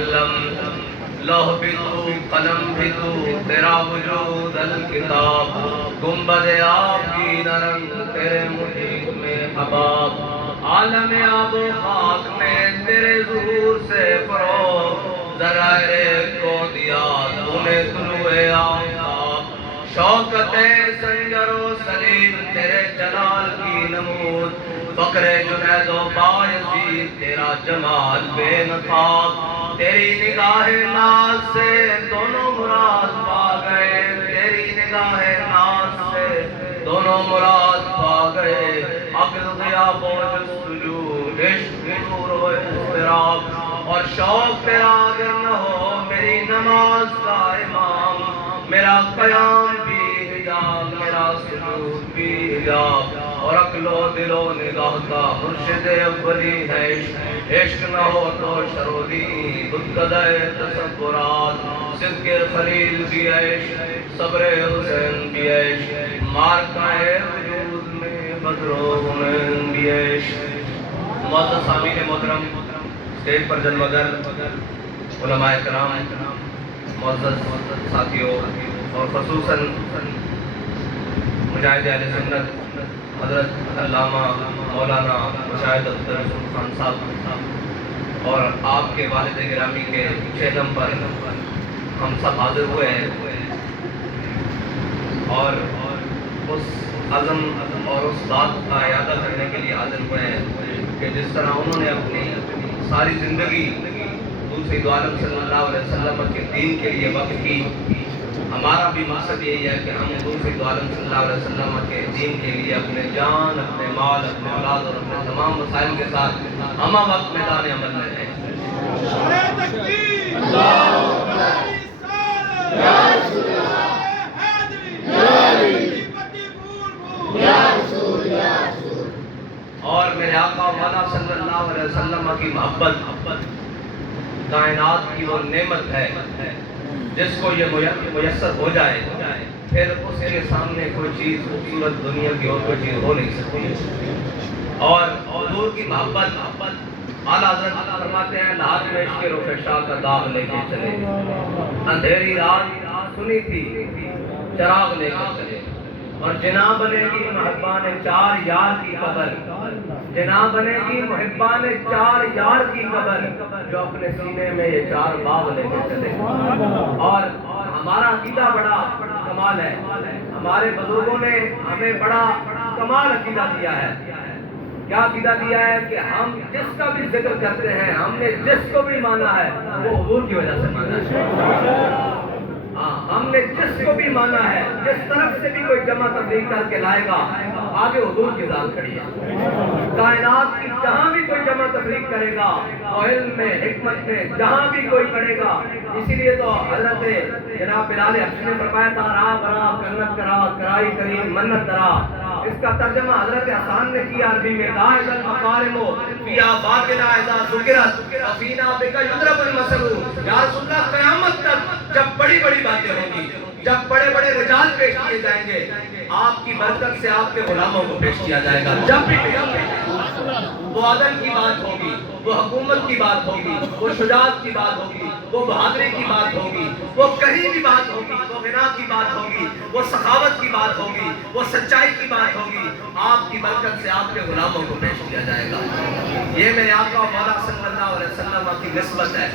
قلم، لوح بھی تو قلم بھی تو تیرا وجود الکتاب، گنبد آپ کی نرنگ تیرے محیط میں حباب، عالم آب و خاک میں تیرے ظہور سے فروغ، ذرائع کو دیا تو نے طلوع آفتاب، شوکت سنجر و سلیم تیرے جلال کی نمود، فقر جنید و بایزید تیرا جمال بے نقاب، تیری نگاہ ناز سے دونوں مراد پا گئے، تیری نگاہ ناز سے دونوں مراد پا گئے، عقل غیاب و جستجو، عشق نور و اضطراب، اور شوق تیرا اگر نہ ہو میری نماز کا امام، میرا قیام بھی حجاب، میرا سجود بھی حجاب، اور عقل و دل و نگاہ کا مرشد اولی ہے عشق، عشق نہ ہو تو شرودی بتقدع تصورات، صدق خلیل بھی عشق، صبر حسین بھی عشق، مارکہ وجود میں بدر و حنین بھی عشق۔ معزز سامعین محترم، اسٹیج پر جلوگر علماء کرام، معزز ساتھیوں، اور خصوصاً مجاہد اہل سنت حضرت علامہ مولانا مشاہد عبدالرسول خان صاحب، اور آپ کے والد گرامی کے چہلم پر ہم سب حاضر ہوئے ہیں، اور اس عزم اور اس بات کا اعادہ کرنے کے لیے حاضر ہوئے ہیں کہ جس طرح انہوں نے اپنی ساری زندگی دوسرے دو عالم صلی اللہ علیہ وسلم کے دین کے لیے وقف کی، ہمارا بھی مقصد یہی ہے کہ ہم دوسرے دو عالم صلی اللہ علیہ وسلم کے دین کے لیے اپنے جان، اپنے مال، اپنے اولاد اور اپنے تمام وسائل کے ساتھ ہمہ وقت میدان عمل میں رہیں۔ اور میرے آقا مولا صلی اللہ علیہ وسلم کی محبت کائنات کی وہ نعمت ہے جس کو یہ میسر ہو جائے پھر اس کے سامنے کوئی چیز خوبصورت دنیا کی اور کوئی چیز ہو نہیں سکتی۔ اور حضور کی محبت اعلیٰ حضرت فرماتے ہیں لحاظ میں عشق رخ شاہ کا داغ لے کے چلے، اندھیری رات سنی تھی چراغ لے کے چلے، اور جناب بنے گی محبان چار یار کی قبر، جناب بنے گی محبان چار یار کی قبر، جو اپنے سینے میں یہ چار باغ لے کے چلے۔ اور ہمارا عقیدہ بڑا کمال ہے، ہمارے بزرگوں نے ہمیں بڑا کمال عقیدہ دیا ہے۔ کیا عقیدہ دیا ہے کہ ہم جس کا بھی ذکر کرتے ہیں، ہم نے جس کو بھی مانا ہے وہ حضور کی وجہ سے مانا ہے۔ ہم نے جس کو بھی مانا ہے، جس طرف سے بھی کوئی جمع تبلیغ کر کے لائے گا، آگے حضور کی ذات کھڑی ہے۔ کائنات کی جہاں بھی کوئی جمع تبلیغ کرے گا، علم میں، حکمت میں، جہاں بھی کوئی کرے گا، اسی لیے تو حضرت جناب بلال حبشی نے فرمایا تھا راہ برا کنت کرا کرائی کریم منت درا۔ اس کا ترجمہ حضرت حسان نے کیا عربی میں، داعش المقارم فیا باطنا اذا ذکرت فینا بک یضرب المثل۔ یا رسول اللہ قیامت تک جب بڑی بڑی باتیں ہوں گی، جب بڑے بڑے رجال پیش کیے جائیں گے، آپ کی برکت سے آپ کے غلاموں کو پیش کیا جائے گا۔ جب بھی وہ عدل کی بات ہوگی، وہ حکومت کی بات ہوگی، وہ شجاعت کی بات ہوگی، وہ بہادری کی بات ہوگی، وہ کہیں بھی بات ہوگی، وہ غنا کی بات ہوگی، وہ سخاوت کی بات ہوگی، وہ سچائی کی بات ہوگی، آپ کی برکت سے آپ کے غلاموں کو پیش کیا جائے گا۔ یہ میرے آقا مولا صلی اللہ علیہ وسلم کی نسبت ہے،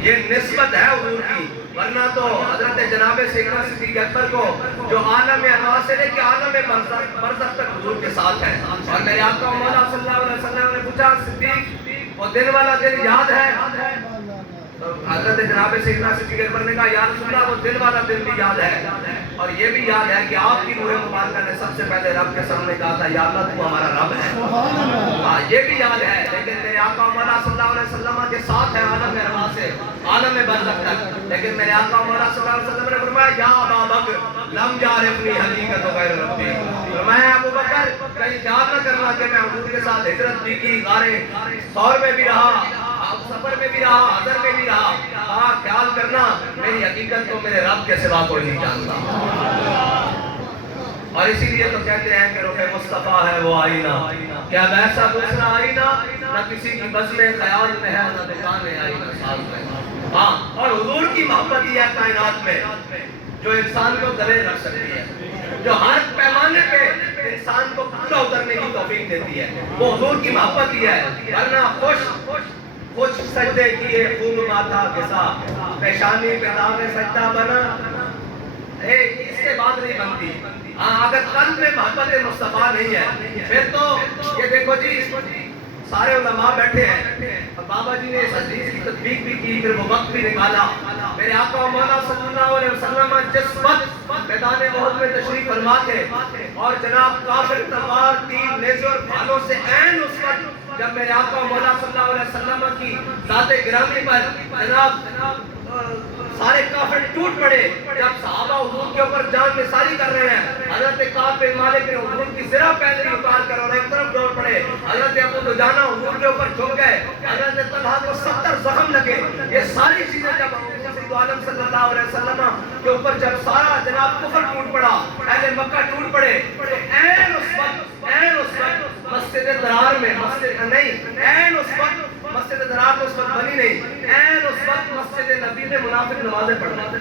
یہ نسبت ہے حضور کی، ورنہ تو حضرت جناب سیدنا صدیق اکبر کو جو عالم انوار سے لے کے عالم برزخ تک حضور کے ساتھ ہے، اور میرے آقا مولا صلی اللہ علیہ وسلم نے پوچھا صدیق وہ دن والا دن یاد ہے؟ تو حضرت جناب سیدنا صدیق اکبر نے کہا یا رسول اللہ وہ دن والا دن بھی یاد ہے، اور یہ بھی یاد ہے کہ آپ کی نور مبارکہ نے سب سے پہلے رب کے سامنے کہا تھا یا اللہ تو ہمارا رب ہے۔ یہ بھی یاد ہے، لیکن میرے آقا مولا صلی اللہ علیہ وسلم کے ساتھ ہے عالم ارواح سے عالم برزخ تک، لیکن میرے آقا مولا صلی اللہ علیہ وسلم نے فرمایا یا ابا بکر لم یعرفنی حقیقت غیر ربی، فرمایا ابو بکر کہیں خیال نہ کرنا کہ میں حضور کے ساتھ ہجرت بھی کی، غارے ثور میں بھی رہا، سفر میں بھی رہا، حضر میں بھی رہا، خیال کرنا میری حقیقت کو میرے رب کے سوا کوئی نہیں جانتا۔ اور اسی لیے تو کہتے ہیں کہ رخ مصطفیٰ ہے وہ آئینہ، کیا ویسا دوسرا آئینہ، نہ کسی کی بزم خیال میں ہے نہ دکان آئینہ ساز میں۔ ہاں، اور حضور کی محبت یہ ہے کائنات میں جو انسان کو گلے رکھ سکتی ہے، جو ہر پیمانے پہ انسان کو پورا اترنے کی توفیق دیتی ہے، وہ حضور کی محبت ہی ہے۔ ورنہ خوش سجدے کیے خون ماتھا گسا، پیشانی پہ داغ سجدہ بنا، اس سے بات نہیں بنتی۔ ہاں، اگر قلب میں محبت مصطفیٰ نہیں ہے پھر تو یہ دیکھو جی سارے علماء بیٹھے ہیں اور بابا جی نے اس حدیث کی تطبیق بھی کی، پھر وہ وقت بھی نکالا۔ میرے آقا و مولا صلی اللہ علیہ وسلم جس وقت میدان احد میں تشریف فرما تھے اور جناب کافر تلوار تیر نیزے اور بھالوں سے عین اس وقت جب میرے آقا و مولا صلی اللہ علیہ وسلم کی ذات گرامی پر جناب سارے کافر ٹوٹ پڑے، جب صحابہ حضور کے اوپر جان نثاری کر رہے ہیں، حضرت کعب بن مالک نے حضور کی زرہ پہنی اتار کر اور ایک طرف دوڑ پڑے، حضرت ابو دجانہ حضور کے اوپر جھک گئے، حضرت طلحہ کو 70 زخم لگے۔ یہ ساری چیزیں جب سید عالم صلی اللہ علیہ وسلم کے اوپر جب سارا جناب کفر ٹوٹ پڑا، اہل مکہ ٹوٹ پڑے، عین اس وقت مسجد درار میں عین اس وقت مسجد درار تو اس وقت بنی نہیں، عین اس وقت مسجد نبی میں منافق نمازیں پڑھ رہے تھے،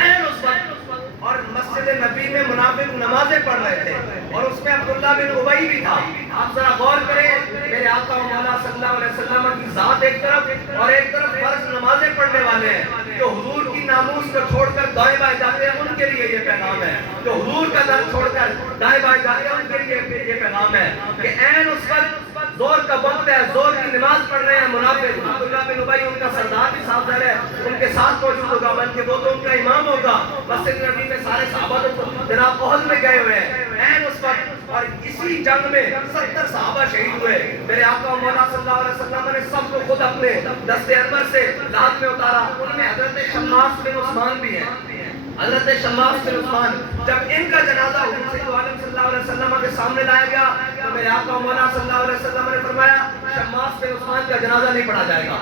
عین اس وقت، اور مسجد نبی میں منافق نمازیں پڑھ رہے تھے، اور اس میں عبداللہ بن ابی بھی تھا۔ آپ ذرا غور کریں، میرے آقا و مولا صلی اللہ علیہ وسلم کی ذات ایک طرف اور ایک طرف فرض نمازیں پڑھنے والے ہیں، جو حضور کی ناموس کو چھوڑ کر دائیں بائیں جاتے ہیں ان کے لیے یہ پیغام ہے، جو حضور کا در چھوڑ کر دائیں بائیں جاتے ہیں ان کے لیے یہ پیغام ہے کہ عین اس وقت زور کا وقت ہے، زور کی نماز پڑھ رہے ہیں منافق۔ عبداللہ بن ابی ان کا سردار بھی ساتھ ہے، ان کے ساتھ موجود ہوگا، بلکہ وہ تو ان کا امام ہوگا۔ مسجد نبی میں سارے صحابہ تو جناب احد میں گئے ہوئے ہیں عین اس وقت، اور اسی جنگ میں 70 صحابہ شہید ہوئے۔ میرے آقا و مولا صلی اللہ علیہ وسلم نے سب کو خود اپنے دست انور سے لحاظ میں اتارا، ان میں حضرت شماس بن عثمان بھی ہیں، حضرت شماس بن عثمان۔ جب ان کا جنازہ حضور سید عالم صلی اللہ علیہ وسلم کے سامنے لایا گیا تو میرے آقا و مولا صلی اللہ علیہ وسلم نے فرمایا شماس بن عثمان کا جنازہ نہیں پڑھا جائے گا۔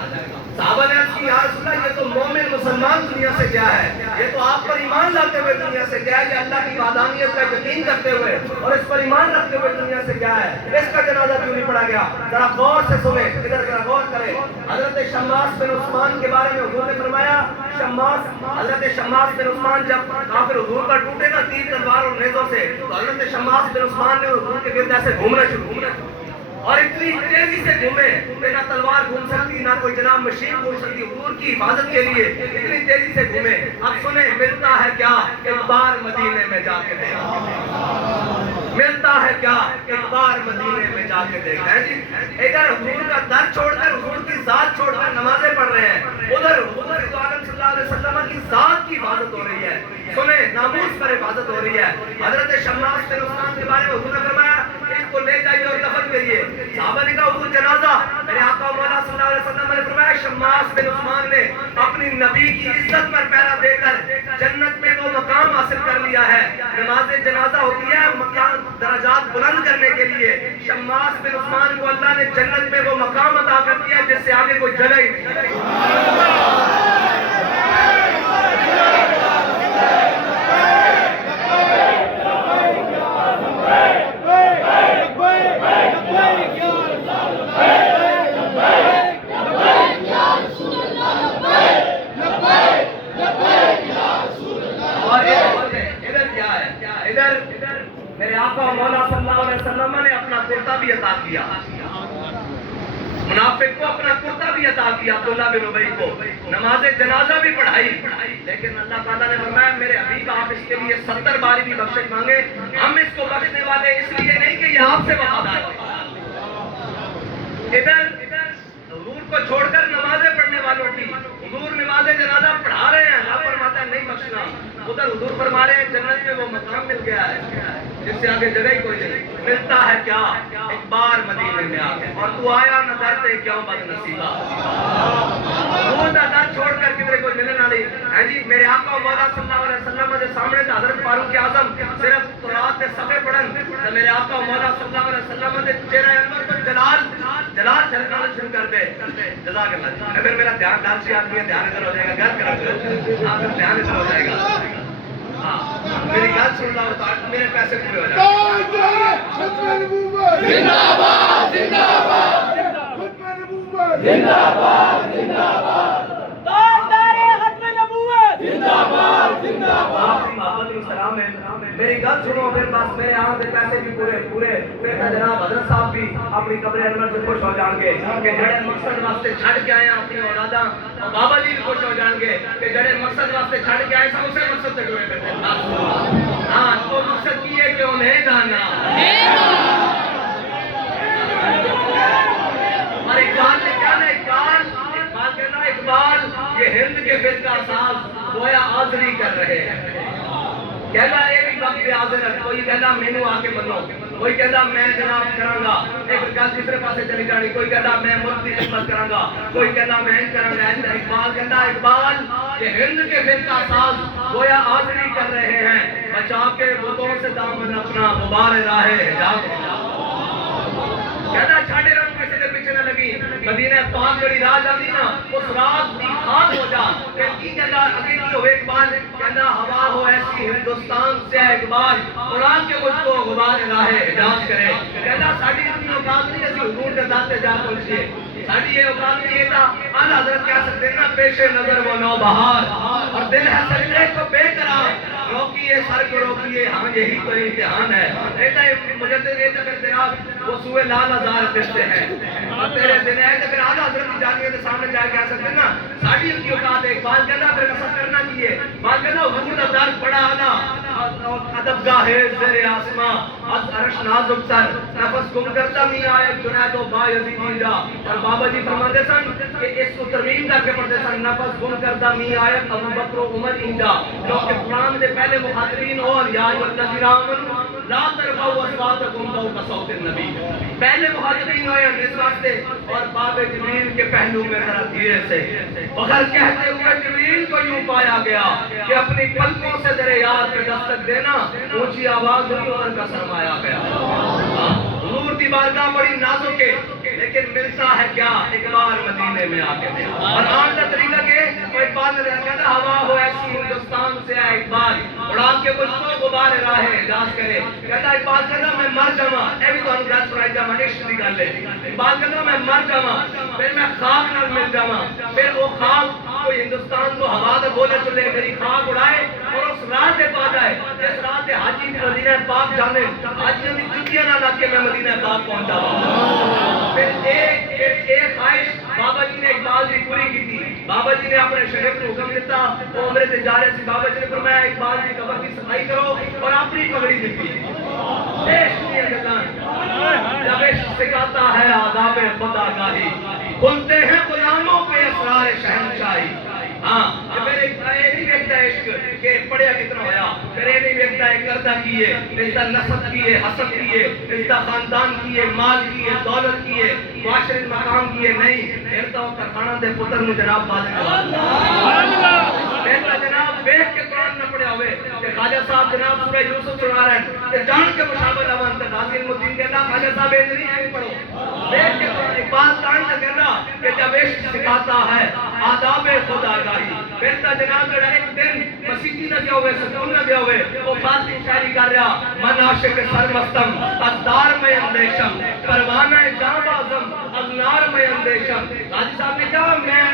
صحابہ نے عرض کی یا رسول اللہ یہ تو مومن مسلمان دنیا سے گیا ہے، یہ تو آپ پر ایمان لاتے ہوئے دنیا سے گیا ہے، یہ اللہ کی وحدانیت کا یقین کرتے ہوئے اور اس پر ایمان رکھتے ہوئے دنیا سے گیا ہے، اس کا جنازہ کیوں نہیں پڑھا گیا؟ ذرا غور سے سنیں، ادھر ذرا غور کریں۔ حضرت شماس بن عثمان کے بارے میں حضور نے فرمایا حضرت شماس بن عثمان جب کافر حضور پر ٹوٹے نا تیر تلوار اور نیزوں سے، تو حضرت شماس بن عثمان نے حضور کے گرد ایسے گھومنا شروع کیا اور اتنی تیزی سے گھومے کہ نہ تلوار گھوم سکتی نہ کوئی جناب مشین گھوم سکتی، حضور کی حفاظت کے لیے اتنی تیزی سے گھومے۔ اب سنیں ملتا ہے کیا ایک بار مدینے میں جا کے دیکھا، ملتا ہے کیا ایک بار مدینے میں جا کے دیکھا ہے جی۔ ادھر حضور کا در چھوڑ کر حضور کی ذات چھوڑ کر نمازیں پڑھ رہے ہیں، ادھر حضور عالم صلی اللہ علیہ وسلم کی ذات کی حفاظت ہو رہی ہے، سنیں ناموس پر حفاظت ہو رہی ہے۔ حضرت شماس بن عثمان کے بارے میں حضور نے فرمایا اس کو لے جائیے اور دفن کریے۔ صحابہ نے کہا حضور جنازہ، میرے آقا مولا صلی اللہ علیہ وسلم نے فرمایا شماس بن عثمان نے اپنی نبی کی عزت پر پہرا دے کر جنت میں وہ مقام حاصل کر لیا ہے۔ نماز جنازہ ہوتی ہے مقام درجات بلند کرنے کے لیے، شماس بن عثمان کو اللہ نے جنت میں وہ مقام عطا کر دیا جس سے آگے کوئی جگہ ہی نہیں۔ میرے آقا مولا صلی اللہ علیہ وسلم نے اپنا کرتا بھی عطا کیا، منافق کو اپنا کرتا بھی عطا کیا، عبداللہ بن ابی کو نماز جنازہ بھی پڑھائی، لیکن اللہ تعالیٰ نے فرمایا میرے حبیب آپ اس کے لیے 70 باری بھی بخشش مانگے، ہم اس کو بخشنے والے اس لیے نہیں کہ یہ آپ سے وفادار ہے۔ ادھر حضور کو چھوڑ کر نمازیں پڑھنے والوں کی حضور نماز جنازہ پڑھا رہے ہیں، اللہ فرماتا ہے نہیں بخشنا، ادھر حضور فرما رہے ہیں جنت میں وہ مقام مل گیا ہے جس سے آگے جگہ ہی کوئی نہیں۔ ملتا ہے کیا ایک بار مدینے میں آ کے، اور تو آیا نہ درتے کیوں بد نصیبہ، حضور دا در چھوڑ کر کدھر کوئی ملنے نہ نہیں ہے جی۔ میرے آقا مولا صلی اللہ علیہ وسلم کے سامنے تو حضرت فاروق اعظم صرف تورات کے صفحے پڑھن تو میرے آقا مولا صلی اللہ علیہ وسلم کے چہرہ انور پر جلال جھلکنا شروع کر دے۔ جزاک اللہ۔ اگر میرا دھیان ڈال سے آدمی ہے دھیان ادھر ہو جائے گا، گھر کرو آپ کا دھیان ادھر ہو جائے گا، میری بات سن رہا ہو تو میرے پیسے پورے ہو جائیں گے۔ زندہ باد زندہ باد زندہ باد زندہ باد۔ میری گل سنو پھر بس میرے آن دے پیسے بھی پورے پورے پھر جناب حضرت صاحب بھی اپنی قبر انور سے خوش ہو جان گے کہ جڑے مقصد واسطے چھڑ کے آئے اپنی اولاداں اور بابا جی بھی خوش ہو جان گے کہ جڑے مقصد واسطے چھڑ کے آئے سب اسے مقصد سے جڑے کرتے ہاں تو مقصد کی ہے کہ انہیں جانا اور اقبال نے کیا نا اقبال کہنا اقبال یہ ہند کے فرقہ ساز گویا حاضری کر رہے ہیں کہنا ایک بھی وقت پہ حاضر ہے کوئی کہنا مینو آ کے بنو کوئی کہنا میں جناب کراں گا ایک گل تیسرے پاسے چلی جانی کوئی کہنا میں ملک کی خدمت کراں گا کوئی کہنا میں کراں گا اقبال کہنا اقبال یہ ہند کے فرقہ ساز گویا حاضری کر رہے ہیں بچا کے بتوں سے دامن اپنا غبار راہ حجاب کہنا چھاڑے رنگ کسی کے پیچھے نہ لگی مدینہ پاک جڑی راہ جاندی نا اس رات دی خاک ہو جا کہ کی کہنا اکیلی ہوئے اقبال کہنا ہوا ہو ایسی ہندوستان سے اقبال قرآن کے مجھ کو غبار راہ حجاز کرے کہنا ساڑھی اتنی اوقات نہیں اسی حضور کے ذات جا پہنچیے ساڑھی یہ اوقات نہیں تھا اعلیٰ حضرت کہہ سکتے ہیں نا پیش نظر وہ نو بہار اور دل ہے سجدے کو بے قرار روکیے سر کو روکیے ہاں یہی تو امتحان ہے کہتا ہے مجدد یہ تک جناب وہ سوئے لال ہزار پھرتے ہیں اور تیرے دن ہے کہ پھر اعلیٰ حضرت کی جانیے تو سامنے جا کے کہہ سکتے ہیں نا ساڑھی ان کی اوقات ایک بات کہنا پھر نصب کرنا چاہیے بات کہنا حضور کا درد بڑا اعلیٰ ادب گاہ زیر آسماں از عرش نازک سر نفس گم کرتا نہیں آئے جنید و با یزید جا اور بابا جی فرماتے سن کہ اس کو ترمیم کر کے پڑھتے سن نفس گم کرتا نہیں آئے ابو بکر و عمر انجا کیونکہ قرآن دے پہلے مخاطبین اور یا الذین آمنوا لا ترفعوا اصواتکم فوق صوت النبی پہلے مخاطبین ہوئے ہیں اس واسطے اور باب جبریل کے پہلو میں ذرا دھیرے سے مگر کہتے ہوئے جبریل کو یوں پایا گیا کہ اپنی پلکوں سے در یاد پہ دستک دینا اونچی آواز ہوئی عمر کا سرمایا گیا حضور دی بارگاہ بڑی نازک ہے لیکن ملتا ہے کیا اقبال مدینے میں آ کے اور آن کا طریقہ کہ وہ اقبال نے کہتا ہوا ہو ایسی ہندوستان سے آئے اقبال اڑان کے کچھ کو غبار راہ اجاز کرے کہتا اقبال کہتا میں مر جاواں اے بھی تانوں گل سنائی جاواں عشق دی گل ہے اقبال کہتا میں مر جاواں پھر میں خاک نال مل جاواں پھر وہ خاک کوئی ہندوستان کو ہوا دے بولے چلے میری خاک اڑائے اور اس راہ سے پا جائے جس راہ سے حاجی مدینہ پاک جانے حاجیوں کی جتیاں نہ لگ کے میں مدینہ پاک پہنچا پھر ایک خواہش بابا جی نے اقبال کی پوری کی تھی بابا جی نے اپنے شریف کو حکم دیتا وہ عمرے سے جا رہے تھے بابا جی نے فرمایا اقبال کی قبر کی صفائی کرو اور اپنی پگڑی دیتی جب عشق سکھاتا ہے آداب خدا گاہی کھلتے ہیں غلاموں پہ اسرار شہنشاہی ہاں پھر ایک نہیں دیکھتا عشق کہ پڑھیا کتنا ہویا پھر یہ نہیں دیکھتا ہے کردہ کیے رشتہ نسب کیے حسد کیے رشتہ خاندان کیے مال کیے دولت کیے معاشرے مقام کیے نہیں پھر تو کارخانہ دے پتر میں جناب بات پہلا جناب بیٹھ کے قرآن نہ پڑھیا ہوئے کہ خواجہ صاحب جناب سورہ یوسف سنا رہے ہیں کہ جان کے مشابہ روان تک غازی المدین کہتا خواجہ صاحب ایک نہیں آئے پڑھو بیٹھ کے قرآن اقبال تائیں نہ کہنا کہ جب عشق سکھاتا ہے آداب خدا گاہی پھر تا جناب جڑا ایک دن مسیحی نہ گیا ہوئے سکون نہ گیا ہوئے وہ فاتح شاعری کر رہا من عاشق سرمستم از دار میں اندیشم پروانہ جاں بازم از نار میں اندیشم غازی صاحب نے کہا میں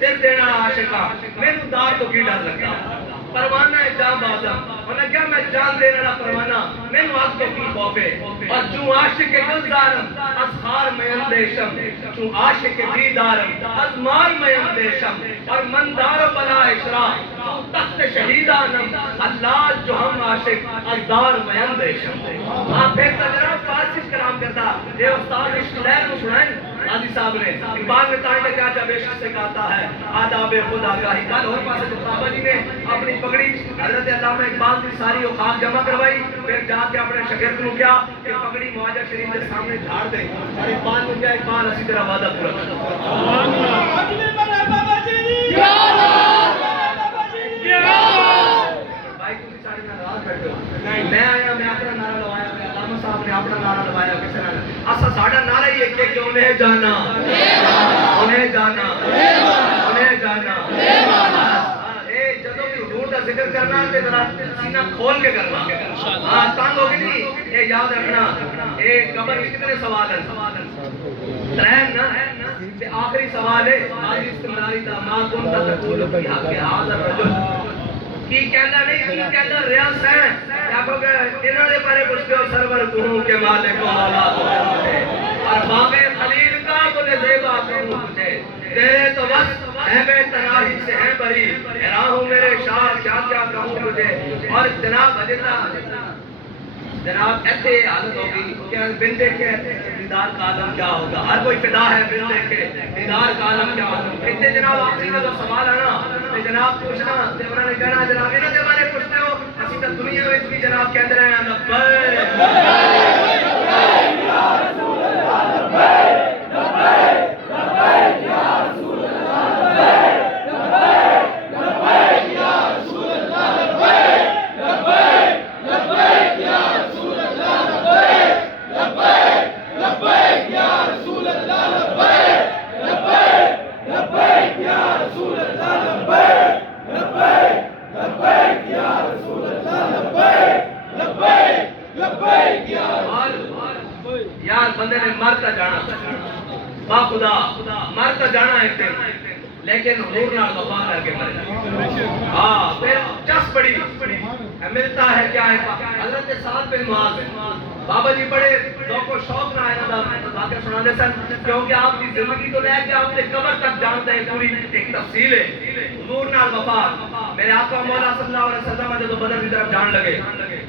سر دینا عاشقہ میں نے دار تو کی ڈر لگتا پروانہ جاں بازم انہوں نے کہا میں جان دینا رہا پروانہ میں نے آگ تو کی خوفے اور چون عاشق گلزارم از خار میں اندیشم چون عاشق دیدارم از مار میں اندیشم اور من دار و بلا اشرا چون تخت شہیدانم اللہ جو ہم عاشق از دار میں اندیشم آپ پھر تجرب فارسی کرام کرتا یہ استاد عشق لہر کو سنائیں غازی صاحب نے اقبال نے تائیں کیا جب عشق سے کہتا ہے آداب خدا گاہی کل اور پاسے جو بابا جی نے اپنی پگڑی حضرت علامہ اقبال کی ساری اوقات جمع کروائی پھر جا کے اپنے شاگرد کو کیا کہ پگڑی معاجہ شریف کے سامنے جھاڑ دیں اور اقبال نے کیا اقبال اسی طرح وعدہ پورا بھائی کسی سارے ناراض بیٹھے ہو میں آیا میں اپنا نعرہ لوایا علامہ صاحب نے اپنا نعرہ لوایا کسی نعرہ اسا ساڑھا نعرہ ہی ہے کہ انہیں جانا انہیں جانا انہیں جانا جدوں کی حضور کا ذکر کرنا ہے ذرا سینہ کھول کے کرنا ہاں تانگ ہوگی نہیں یہ یاد رکھنا یہ قبر میں کتنے سوال ہیں ترہم نا آخری سوال ہے آج استمراری دا ما کنتا تقول فی حق حاضر رجل کی کہنا نہیں کی کہنا ریاض ہے کیا کہو گے انہوں نے بارے پوچھتے ہو سرور کہوں کے مالک و مولا تو مجھے اور باغ خلیل کا تجھے زیبا کہوں تجھے تیرے تو بس اہمِ تناہی سے ہے بری حیران ہوں میرے شاہ کیا کیا کہوں تجھے اور جناب جناب ایسے حالت ہوگی کہ بن دیکھے دیدار کا عالم کیا ہوگا ہر کوئی فدا ہے بن دیکھے دیدار کا عالم کیا ہوگا اتنے جناب آخری میں جو سوال ہے نا جناب پوچھنا انہوں نے کہنا جناب انہوں نے بارے پوچھتے ہو اسی طرح دنیا میں اتنی جناب کہتے رہے ہیں لبیک لبیک یا رسول اللہ لبیک لبیک لبیک یا رسول اللہ لبیک لبیک لبیک یا رسول اللہ لبیک لبیک لبیک یا رسول اللہ لبیک لبیک لبیک یا رسول اللہ لبیک لبیک لبیک یا رسول اللہ لبیک لبیک لبیک یا رسول اللہ لبیک لبیک لبیک یار بندے نے مرتا جانا با خدا مرتا جانا ایک دن لیکن حضور نال وفا کر کے مرے ہاں پھر چس پڑی ملتا ہے کیا ہے حضرت سعد بن معاذ بابا جی بڑے ذوق و شوق نہ آئے باتیں سنا دے سن کیونکہ آپ کی زندگی تو لے کے آپ نے قبر تک جانتے ہیں پوری ایک تفصیل ہے حضور نال وفا میرے آقا مولا صلی اللہ علیہ وسلم جب بدر کی طرف جان لگے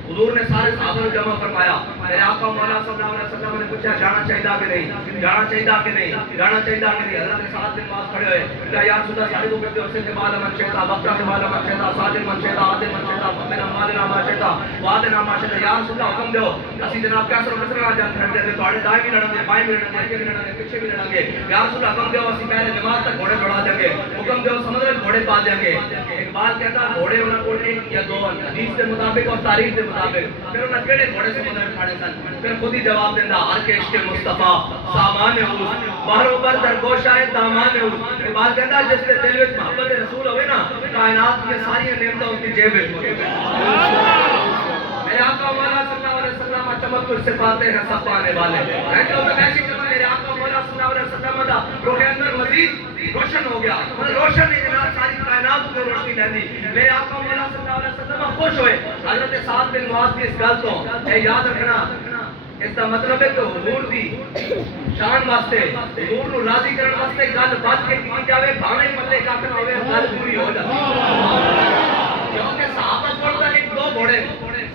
حضور نے سارے صحابہ کو جمع فرمایا میرے آقا مولا صلی اللہ علیہ وسلم نے پوچھا جانا چاہیے کہ نہیں جانا چاہیے کہ نہیں جانا چاہیے کہ نہیں حضرت سعد بن معاذ کھڑے ہوئے کیا یا رسول اللہ سارے کو کہتے ہیں سے مال من شئتا وقتا کے مال من شئتا سعد من شئتا عاد من شئتا من مال ما شئتا وعد ما شئتا یا رسول اللہ حکم دیو اسی جناب کیا سر مصر آ جان کھڑے تھے توڑے دائیں بھی لڑیں گے بائیں بھی لڑیں گے بھی لڑیں گے پیچھے بھی لڑیں گے یا رسول اللہ حکم دیو اسی پہلے جماعت تک گھوڑے دوڑا دیں گے حکم دیو سمندر گھوڑے پا دیں گے ایک بات کہتا گھوڑے انہاں کو ایک یا دو حدیث کے مطابق اور تاریخ کے مطابق پھر انہاں کیڑے گھوڑے سے مدد کھڑے سن پھر خود ہی جواب دیندا ہر کے عشق مصطفیٰ سامان ہے باہروں پر درگوش آئے دامان ہے ایک بات کہتا جس کے دل وچ محبت رسول ہوئے نا کائنات کی ساری نعمتیں ان کی جیب وچ میرے آقا مولا صلی اللہ علیہ وسلم چمک کو صفاتے ہیں سب پانے والے میں کہوں کہ ایسی چمک میرے آقا مولا صلی اللہ علیہ وسلم دا روح اندر مزید روشن ہو گیا روشن نہیں جناب ساری کائنات کو روشنی دے دی میرے آقا مولا صلی اللہ علیہ وسلم خوش ہوئے حضرت سعد بن معاذ کی اس گل تو اے یاد رکھنا اس کا مطلب ہے کہ حضور دی شان واسطے حضور نو راضی کرن واسطے گل بات کے کی جاوے بھاویں پلے کافر ہوے گل پوری ہو جاتی کیونکہ صحابہ کول ایک دو گھوڑے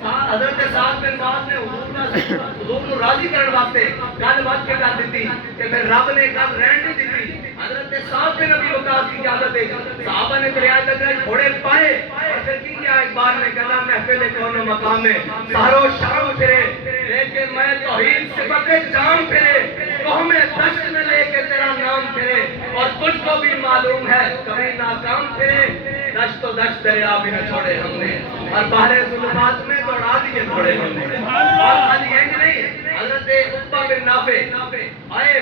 حضرت سعد بن معاذ نے حضور نو راضی کرن واسطے گل بات کے کر دیتی کہ پھر رب نے گل رہن نہیں دیتی حضرت سعد بن ابی وقاص کی اجازت ہے صحابہ نے فریاد لگائی گھوڑے پائے اور پھر کی کیا ایک بار میں کہنا محفل کون مقام میں سارو شام پھرے لیکن میں توحید صفت جام پھرے قوم دشت میں لے کے تیرا نام پھرے اور تجھ کو بھی معلوم ہے کبھی ناکام پھرے دشت و دشت دریا بھی نہ چھوڑے ہم نے اور باہر ظلمات میں دوڑا دیے گھوڑے ہم نے اور خالی یہی نہیں حضرت عقبہ بن نافع آئے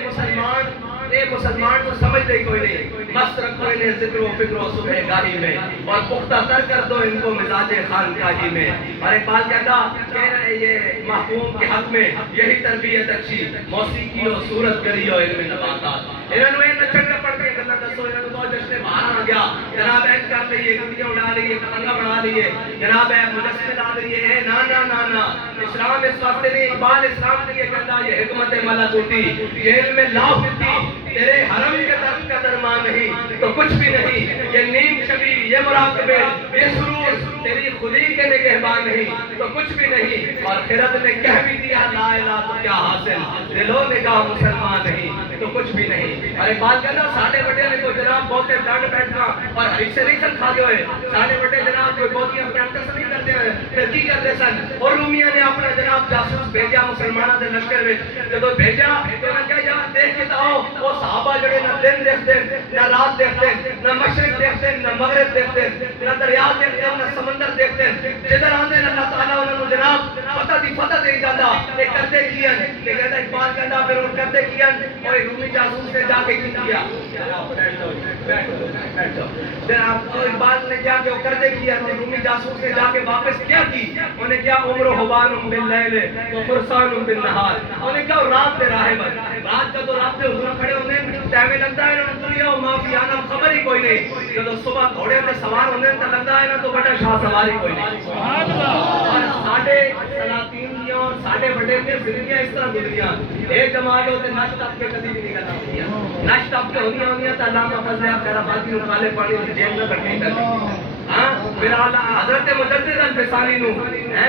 مسلمان کو سمجھتے ہی کوئی نہیں مست رکھو انہیں ذکر و فکر و صبح گاہی میں اور پختہ تر کر دو ان کو مزاج خانقاہی میں اور ایک بات کہتا کہ یہ محکوم کے حق میں یہی تربیت اچھی موسیقی و صورت گری و علم نباتات انہوں نے نچن کا پڑھ کے گلا دسو انہوں نے تو جشن باہر آ گیا جناب ایک کر لئیے گندیاں اڑا لئیے پتنگا بنا لئیے جناب مجسمے لا لئیے نا نا نا نا اسلام اس واسطے نہیں اقبال اسلام کے یہ کہتا یہ حکمت ملکوتی یہ علم لاہوتی تیرے حرم کے طرف کا درمان نہیں تو کچھ بھی نہیں یہ نیم شبی یہ مراقبے یہ سرور تیری خودی کے نگہبان نہیں تو کچھ بھی نہیں اور خیرت نے کہہ بھی دیا لا الہ تو کیا حاصل دل و نگاہ مسلمان نہیں تو کچھ بھی نہیں اور ایک بات کرنا ساڑھے بڑے نے کوئی جناب بہتے ڈانڈ بیٹھنا اور حصے نہیں سن کھا دے ہوئے ساڑھے بڑے جناب کوئی بہتیاں پریکٹس نہیں کرتے ہوئے پھر کی کرتے سن اور رومیہ نے اپنا جناب جاسوس بھیجا مسلمانوں کے لشکر میں جب بھیجا تو انہوں نے کہا یہاں دیکھ کے آؤ وہ صحابہ جڑے نہ دن دیکھتے نہ رات دیکھتے نہ مشرق دیکھتے نہ مغرب دیکھتے نہ دریا دیکھتے نہ سمندر دیکھتے جدھر آندے اللہ تعالیٰ انہوں نے جناب پتہ دی فتح دے جاتا تے کردے کیان تے کہتا اقبال کہتا پھر وہ کردے کیان اور رومی جاسوس نے جا کے کیا جناب اقبال نے جا کے وہ کردے کیا اور رومی جاسوس نے جا کے واپس کیا کی انہیں کیا عمر و حبان باللیل و فرسان بالنہار انہیں کیا رات دے راہ بن رات کا تو رات دے حضور کھڑے ہونے ٹائم لگتا ہے نا دنیا و معافی آنا خبر ہی کوئی نہیں جب صبح گھوڑے میں سوار ہونے تو لگتا ہے نا تو بڑا شاہ سواری کوئی نہیں اور ساڑھے سلاطین دیا اور ساڑھے بڑے کے زندگیاں اس طرح گزریاں ایک جماعت ہوتے نشت آپ کے کبھی بھی نہیں کرنا ہوتی نشت آپ کے ہونی تا علامہ فضل خیر آبادی اور کالے پانی کی جیل میں بٹھیں کرنی پھر حضرت مجدد الفسانی نو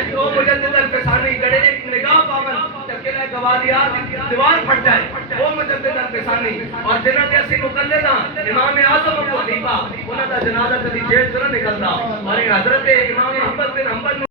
کہ وہ مجدد الفسانی گڑے ایک نگاہ پاون تکیلہ گوادیار دیوار پھٹ جائے وہ مجدد الفسانی اور جنہ کے اسی مقلدہ امام اعظم ابو حنیفہ انہوں کا جنازہ کبھی جیل سے نہ نکلتا اور حضرت امام احمد بن حنبل